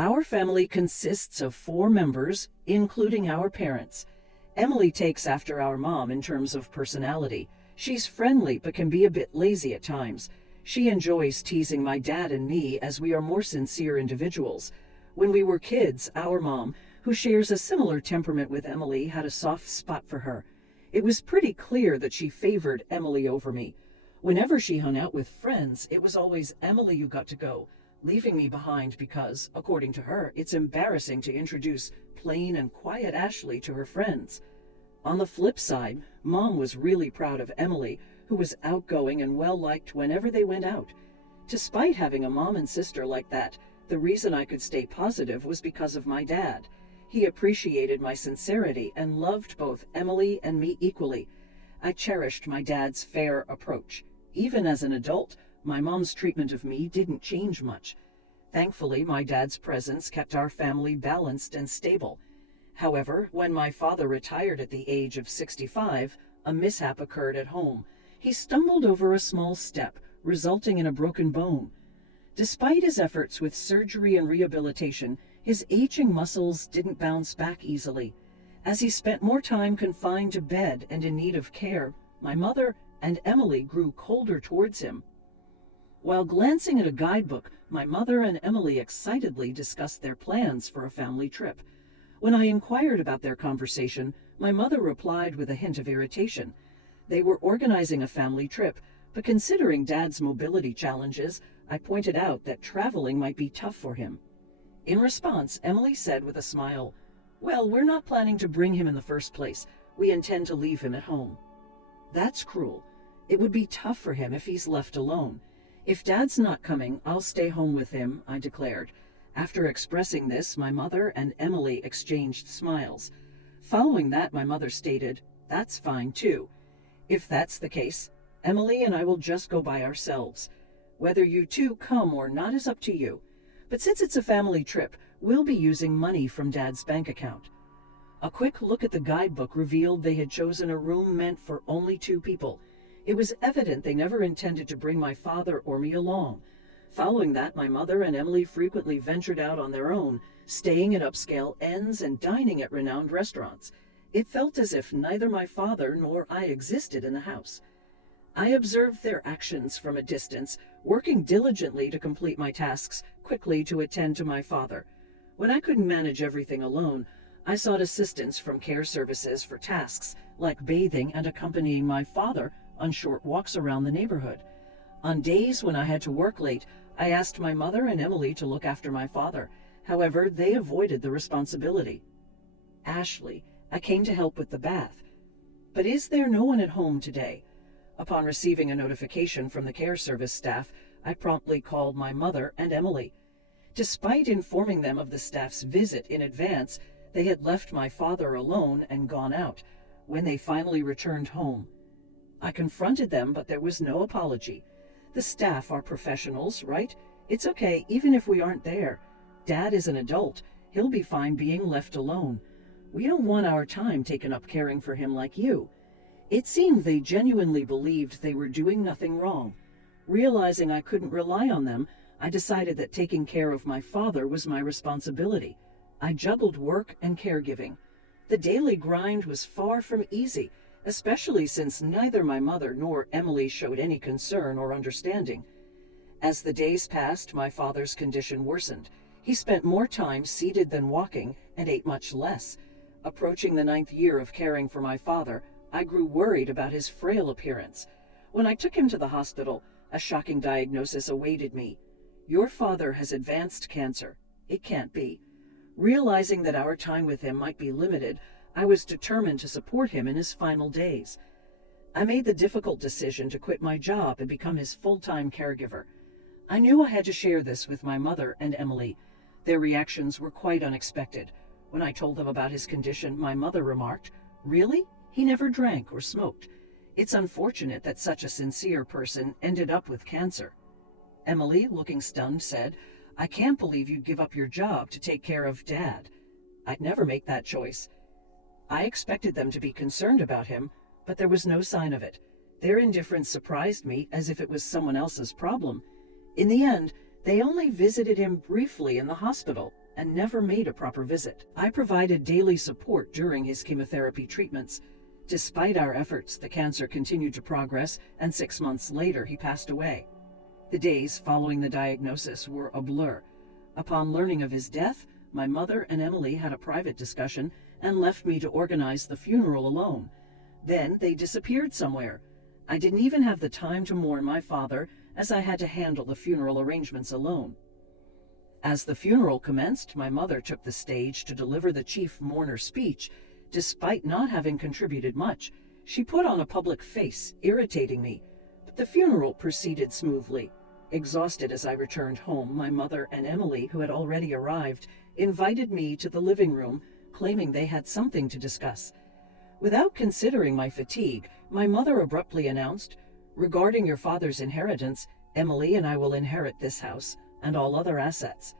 Our family consists of 4 members, including our parents. Emily takes after our mom in terms of personality. She's friendly but can be a bit lazy at times. She enjoys teasing my dad and me as we are more sincere individuals. When we were kids, our mom, who shares a similar temperament with Emily, had a soft spot for her. It was pretty clear that she favored Emily over me. Whenever she hung out with friends, it was always Emily who got to go, leaving me behind because, according to her, it's embarrassing to introduce plain and quiet Ashley to her friends. On the flip side, Mom was really proud of Emily, who was outgoing and well-liked whenever they went out. Despite having a mom and sister like that, the reason I could stay positive was because of my dad. He appreciated my sincerity and loved both Emily and me equally. I cherished my dad's fair approach. Even as an adult, my mom's treatment of me didn't change much. Thankfully, my dad's presence kept our family balanced and stable. However, when my father retired at the age of 65, a mishap occurred at home. He stumbled over a small step, resulting in a broken bone. Despite his efforts with surgery and rehabilitation, his aging muscles didn't bounce back easily. As he spent more time confined to bed and in need of care, my mother and Emily grew colder towards him. While glancing at a guidebook, my mother and Emily excitedly discussed their plans for a family trip. When I inquired about their conversation, my mother replied with a hint of irritation. They were organizing a family trip, but considering Dad's mobility challenges, I pointed out that traveling might be tough for him. In response, Emily said with a smile, "Well, we're not planning to bring him in the first place. We intend to leave him at home." "That's cruel. It would be tough for him if he's left alone. If Dad's not coming, I'll stay home with him," I declared. After expressing this, my mother and Emily exchanged smiles. Following that, my mother stated, "That's fine too. If that's the case, Emily and I will just go by ourselves. Whether you two come or not is up to you. But since it's a family trip, we'll be using money from Dad's bank account." A quick look at the guidebook revealed they had chosen a room meant for only 2 people. It was evident they never intended to bring my father or me along. Following that, my mother and Emily frequently ventured out on their own, staying at upscale inns and dining at renowned restaurants. It felt as if neither my father nor I existed in the house. I observed their actions from a distance, working diligently to complete my tasks, quickly to attend to my father. When I couldn't manage everything alone, I sought assistance from care services for tasks like bathing and accompanying my father on short walks around the neighborhood. On days when I had to work late, I asked my mother and Emily to look after my father. However, they avoided the responsibility. "Ashley, I came to help with the bath. But is there no one at home today?" Upon receiving a notification from the care service staff, I promptly called my mother and Emily. Despite informing them of the staff's visit in advance, they had left my father alone and gone out. When they finally returned home, I confronted them, but there was no apology. The staff are professionals, right? It's okay, even if we aren't there. Dad is an adult. He'll be fine being left alone. We don't want our time taken up caring for him like you. It seemed they genuinely believed they were doing nothing wrong. Realizing I couldn't rely on them, I decided that taking care of my father was my responsibility. I juggled work and caregiving. The daily grind was far from easy, especially since neither my mother nor Emily showed any concern or understanding. As the days passed, my father's condition worsened. He spent more time seated than walking and ate much less. Approaching the 9th year of caring for my father, I grew worried about his frail appearance. When I took him to the hospital, a shocking diagnosis awaited me. "Your father has advanced cancer. It can't be." Realizing that our time with him might be limited, I was determined to support him in his final days. I made the difficult decision to quit my job and become his full-time caregiver. I knew I had to share this with my mother and Emily. Their reactions were quite unexpected. When I told them about his condition, my mother remarked, "Really? He never drank or smoked. It's unfortunate that such a sincere person ended up with cancer." Emily, looking stunned, said, "I can't believe you'd give up your job to take care of Dad. I'd never make that choice." I expected them to be concerned about him, but there was no sign of it. Their indifference surprised me, as if it was someone else's problem. In the end, they only visited him briefly in the hospital and never made a proper visit. I provided daily support during his chemotherapy treatments. Despite our efforts, the cancer continued to progress, and 6 months later he passed away. The days following the diagnosis were a blur. Upon learning of his death, my mother and Emily had a private discussion and left me to organize the funeral alone. Then they disappeared somewhere. I didn't even have the time to mourn my father, as I had to handle the funeral arrangements alone. As the funeral commenced, my mother took the stage to deliver the chief mourner speech. Despite not having contributed much, she put on a public face, irritating me. But the funeral proceeded smoothly. Exhausted as I returned home, my mother and Emily, who had already arrived, invited me to the living room, claiming they had something to discuss. Without considering my fatigue, my mother abruptly announced, "Regarding your father's inheritance, Emily and I will inherit this house and all other assets."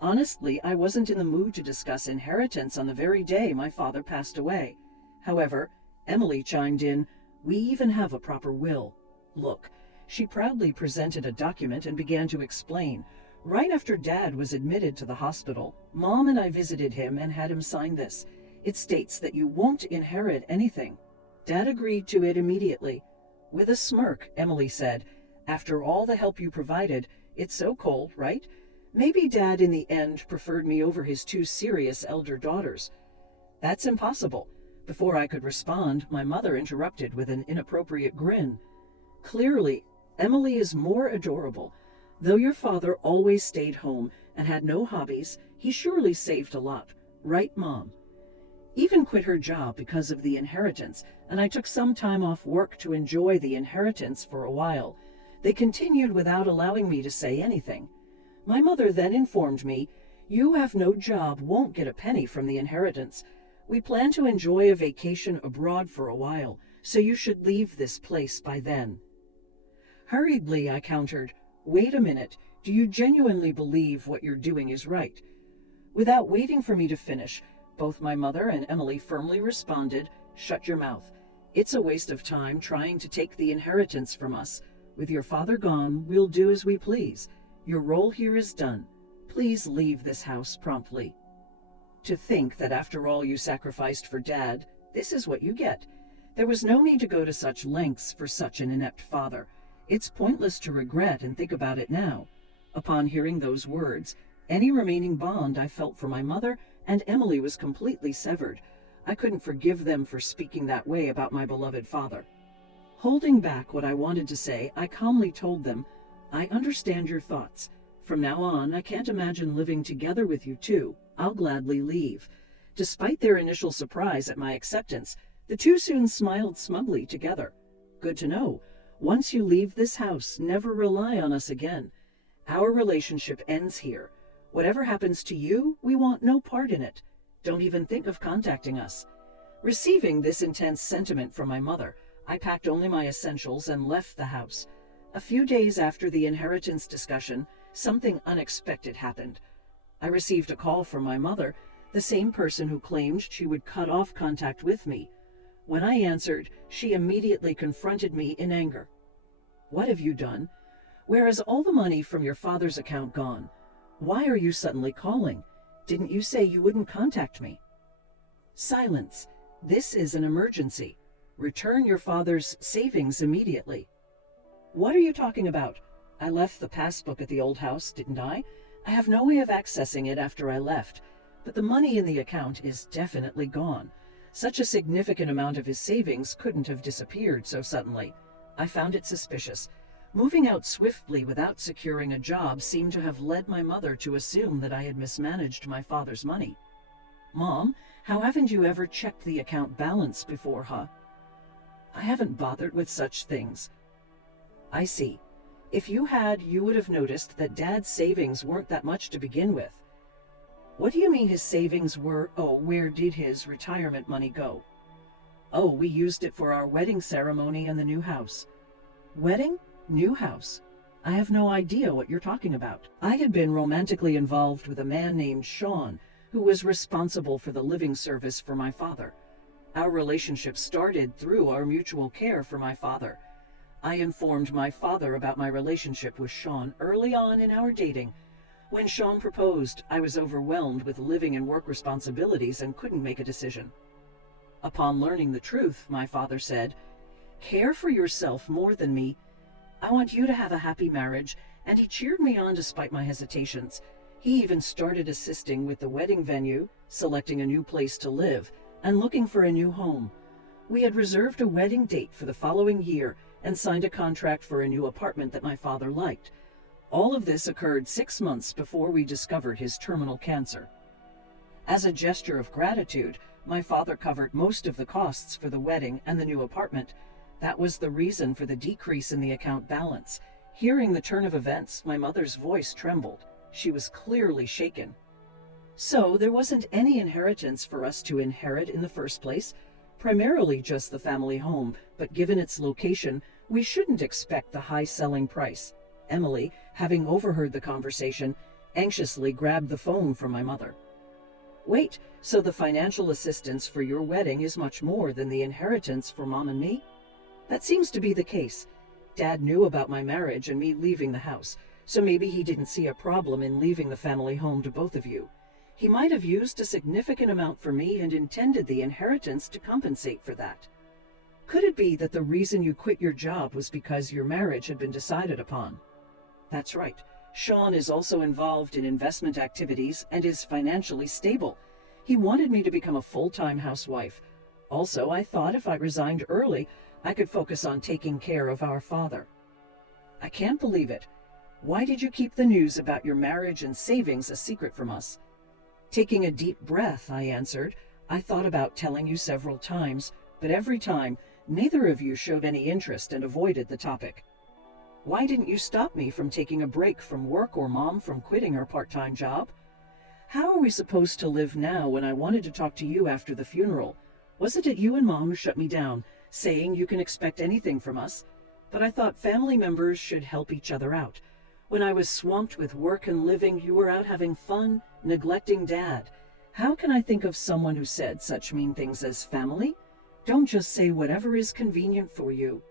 Honestly, I wasn't in the mood to discuss inheritance on the very day my father passed away. However, Emily chimed in, "We even have a proper will. Look." She proudly presented a document and began to explain. "Right after Dad was admitted to the hospital, Mom and I visited him and had him sign this. It states that you won't inherit anything." Dad agreed to it immediately. With a smirk, Emily said, "After all the help you provided, it's so cold, right? Maybe Dad in the end preferred me over his 2 serious elder daughters." "That's impossible." Before I could respond, my mother interrupted with an inappropriate grin. "Clearly, Emily is more adorable. Though your father always stayed home and had no hobbies, he surely saved a lot. Right, Mom?" Even quit her job because of the inheritance, and I took some time off work to enjoy the inheritance for a while. They continued without allowing me to say anything. My mother then informed me, "You have no job, won't get a penny from the inheritance. We plan to enjoy a vacation abroad for a while, so you should leave this place by then." Hurriedly, I countered, "Wait a minute, do you genuinely believe what you're doing is right?" Without waiting for me to finish, both my mother and Emily firmly responded, "Shut your mouth. It's a waste of time trying to take the inheritance from us. With your father gone, we'll do as we please. Your role here is done. Please leave this house promptly." To think that after all you sacrificed for Dad, this is what you get. There was no need to go to such lengths for such an inept father. It's pointless to regret and think about it now. Upon hearing those words, any remaining bond I felt for my mother and Emily was completely severed. I couldn't forgive them for speaking that way about my beloved father. Holding back what I wanted to say, I calmly told them, "I understand your thoughts. From now on, I can't imagine living together with you two. I'll gladly leave." Despite their initial surprise at my acceptance, the two soon smiled smugly together. "Good to know. Once you leave this house, never rely on us again. Our relationship ends here. Whatever happens to you, we want no part in it. Don't even think of contacting us." Receiving this intense sentiment from my mother, I packed only my essentials and left the house. A few days after the inheritance discussion, something unexpected happened. I received a call from my mother, the same person who claimed she would cut off contact with me. When I answered, she immediately confronted me in anger. "What have you done? Where is all the money from your father's account gone? Why are you suddenly calling? Didn't you say you wouldn't contact me?" "Silence. This is an emergency. Return your father's savings immediately." "What are you talking about? I left the passbook at the old house, didn't I? I have no way of accessing it after I left, but the money in the account is definitely gone. Such a significant amount of his savings couldn't have disappeared so suddenly. I found it suspicious. Moving out swiftly without securing a job seemed to have led my mother to assume that I had mismanaged my father's money." "Mom, how haven't you ever checked the account balance before, huh?" "I haven't bothered with such things." "I see. If you had, you would have noticed that Dad's savings weren't that much to begin with." "What do you mean his savings were? Oh, where did his retirement money go?" "Oh, we used it for our wedding ceremony and the new house." "Wedding? New house? I have no idea what you're talking about." I had been romantically involved with a man named Sean, who was responsible for the living service for my father. Our relationship started through our mutual care for my father. I informed my father about my relationship with Sean early on in our dating. When Sean proposed, I was overwhelmed with living and work responsibilities and couldn't make a decision. Upon learning the truth, my father said, "Care for yourself more than me. I want you to have a happy marriage," and he cheered me on despite my hesitations. He even started assisting with the wedding venue, selecting a new place to live, and looking for a new home. We had reserved a wedding date for the following year and signed a contract for a new apartment that my father liked. All of this occurred 6 months before we discovered his terminal cancer. As a gesture of gratitude, my father covered most of the costs for the wedding and the new apartment. That was the reason for the decrease in the account balance. Hearing the turn of events, my mother's voice trembled. She was clearly shaken. So there wasn't any inheritance for us to inherit in the first place, primarily just the family home, but given its location, we shouldn't expect the high selling price. Emily, having overheard the conversation, anxiously grabbed the phone from my mother. "Wait, so the financial assistance for your wedding is much more than the inheritance for Mom and me?" "That seems to be the case. Dad knew about my marriage and me leaving the house, so maybe he didn't see a problem in leaving the family home to both of you. He might have used a significant amount for me and intended the inheritance to compensate for that. Could it be that the reason you quit your job was because your marriage had been decided upon?" "That's right. Sean is also involved in investment activities and is financially stable. He wanted me to become a full-time housewife. Also, I thought if I resigned early, I could focus on taking care of our father." "I can't believe it. Why did you keep the news about your marriage and savings a secret from us?" Taking a deep breath, I answered, "I thought about telling you several times, but every time, neither of you showed any interest and avoided the topic." "Why didn't you stop me from taking a break from work or Mom from quitting her part-time job? How are we supposed to live now when I wanted to talk to you after the funeral? Wasn't it you and Mom who shut me down, saying you can expect anything from us? But I thought family members should help each other out. When I was swamped with work and living, you were out having fun, neglecting Dad. How can I think of someone who said such mean things as family? Don't just say whatever is convenient for you."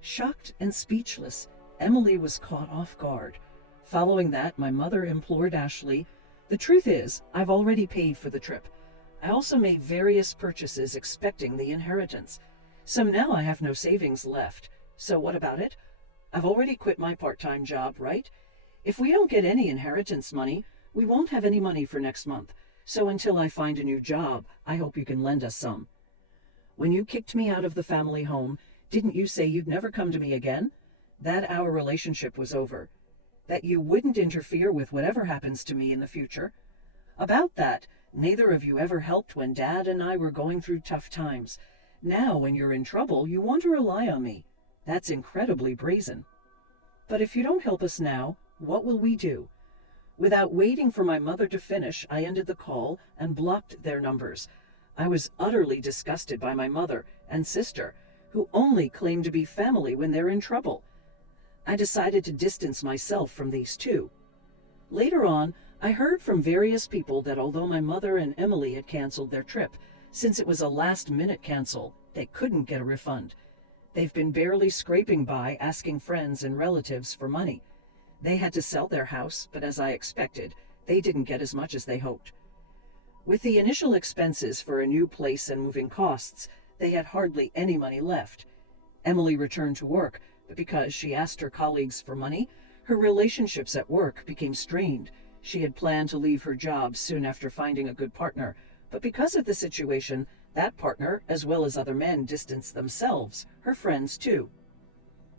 Shocked and speechless, Emily was caught off guard. Following that, my mother implored Ashley, "The truth is, I've already paid for the trip. I also made various purchases expecting the inheritance. So now I have no savings left. So what about it? I've already quit my part-time job, right? If we don't get any inheritance money, we won't have any money for next month. So until I find a new job, I hope you can lend us some. When you kicked me out of the family home, didn't you say you'd never come to me again? That our relationship was over. That you wouldn't interfere with whatever happens to me in the future? About that, neither of you ever helped when Dad and I were going through tough times. Now, when you're in trouble, you want to rely on me. That's incredibly brazen. But if you don't help us now, what will we do?" Without waiting for my mother to finish, I ended the call and blocked their numbers. I was utterly disgusted by my mother and sister, who only claim to be family when they're in trouble. I decided to distance myself from these two. Later on, I heard from various people that although my mother and Emily had canceled their trip, since it was a last-minute cancel, they couldn't get a refund. They've been barely scraping by, asking friends and relatives for money. They had to sell their house, but as I expected, they didn't get as much as they hoped. With the initial expenses for a new place and moving costs, they had hardly any money left. Emily returned to work, but because she asked her colleagues for money, her relationships at work became strained. She had planned to leave her job soon after finding a good partner, but because of the situation, that partner, as well as other men, distanced themselves, her friends too.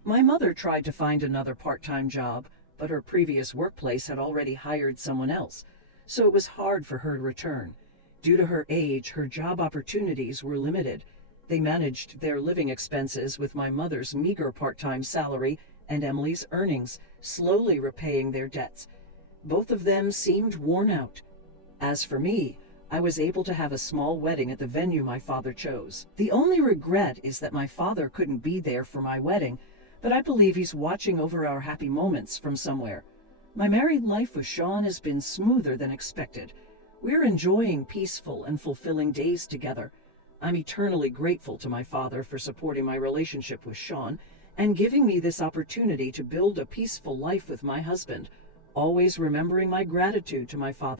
My mother tried to find another part-time job, but her previous workplace had already hired someone else, so it was hard for her to return. Due to her age, her job opportunities were limited. They managed their living expenses with my mother's meager part-time salary and Emily's earnings, slowly repaying their debts. Both of them seemed worn out. As for me, I was able to have a small wedding at the venue my father chose. The only regret is that my father couldn't be there for my wedding, but I believe he's watching over our happy moments from somewhere. My married life with Sean has been smoother than expected. We're enjoying peaceful and fulfilling days together. I'm eternally grateful to my father for supporting my relationship with Sean and giving me this opportunity to build a peaceful life with my husband, always remembering my gratitude to my father.